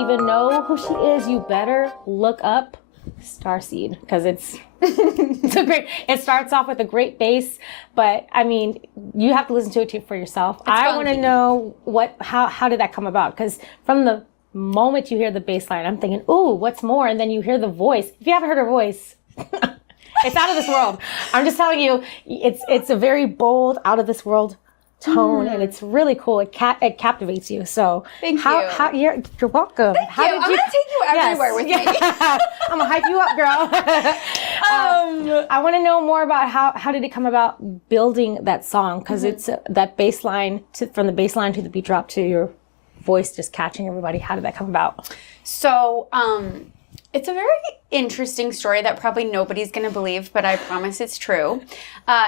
even know who she is, you better look up Starseed, because it's a great. It starts off with a great bass, but I mean, you have to listen to it for yourself. I want to know how did that come about? Because from the moment you hear the bass line, I'm thinking, ooh, what's more? And then you hear the voice. If you haven't heard her voice, it's out of this world. I'm just telling you, it's a very bold, out of this world tone, and it's really cool. It captivates you. So thank you. You're welcome. Thank you. I'm gonna take you everywhere with me. I'm gonna hype you up, girl. I want to know more about how did it come about building that song, because it's that bass line from the bass line to the beat drop to your voice just catching everybody. How did that come about? So it's a very interesting story that probably nobody's going to believe, but I promise it's true.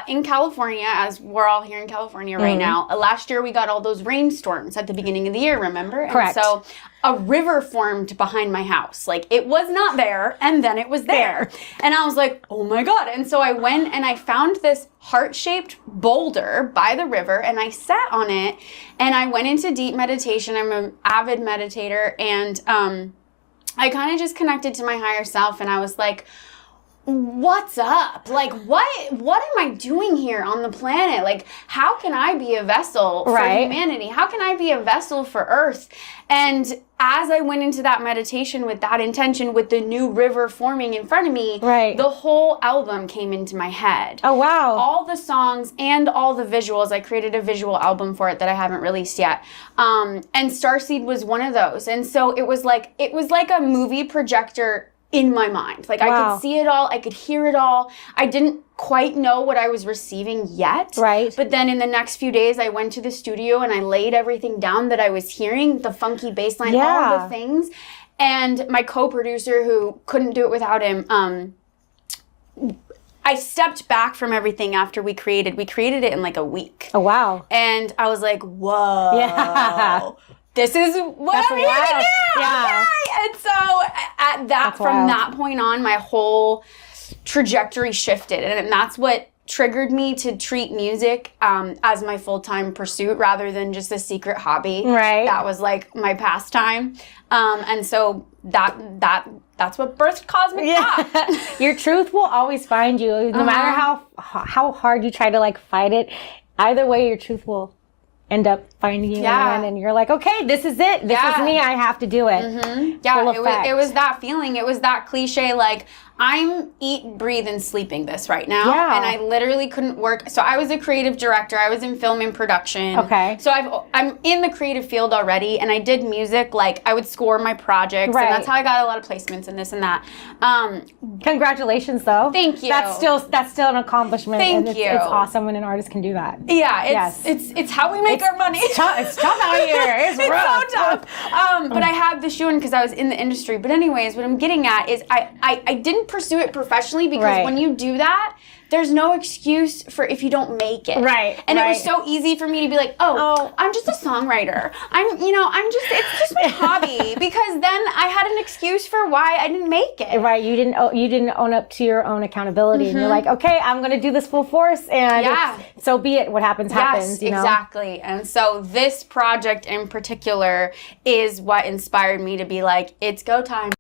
In California, as we're all here in California right now, last year we got all those rainstorms at the beginning of the year, remember? Correct. And so a river formed behind my house. Like, it was not there, and then it was there. And I was like, oh my God. And so I went and I found this heart-shaped boulder by the river, and I sat on it, and I went into deep meditation. I'm an avid meditator, and I kind of just connected to my higher self, and I was like, what's up? Like, what am I doing here on the planet? Like, how can I be a vessel for humanity? How can I be a vessel for Earth? And as I went into that meditation with that intention, with the new river forming in front of me, the whole album came into my head. Oh, wow. All the songs and all the visuals. I created a visual album for it that I haven't released yet. And Starseed was one of those. And so it was like a movie projector in my mind. Like, I could see it all. I could hear it all. I didn't quite know what I was receiving yet. Right. But then in the next few days, I went to the studio and I laid everything down that I was hearing, the funky bass line, all the things. And my co-producer, who couldn't do it without him, I stepped back from everything after we created it in like a week. Oh, wow. And I was like, whoa. Yeah. This is what I'm here to do. Yeah. Okay. And so from that point on, my whole trajectory shifted. And that's what triggered me to treat music as my full-time pursuit rather than just a secret hobby. Right. That was like my pastime. And so that's what birthed Cosmic Pop. Your truth will always find you. No matter how hard you try to like fight it, either way your truth will end up finding you and you're like, okay, this is it. This is me. I have to do it. Yeah, it was that feeling. It was that cliche, like, I'm eat, breathe, and sleeping this right now. Yeah. And I literally couldn't work. So I was a creative director. I was in film and production. Okay. So I'm in the creative field already, and I did music. Like, I would score my projects, and that's how I got a lot of placements and this and that. Congratulations, though. Thank you. That's still an accomplment. Thank you. It's awesome when an artist can do that. Yeah, it's how we make our money. It's tough out here. It's rough. So tough. But I have the shoe in because I was in the industry. But anyways, what I'm getting at is I didn't pursue it professionally because when you do that, there's no excuse for if you don't make it. Right. And it was so easy for me to be like, oh, I'm just a songwriter. It's just my hobby. Because then I had an excuse for why I didn't make it. Right. You didn't own up to your own accountability. And you're like, okay, I'm going to do this full force. And so be it. What happens, happens. You know? Exactly. And so this project in particular is what inspired me to be like, it's go time.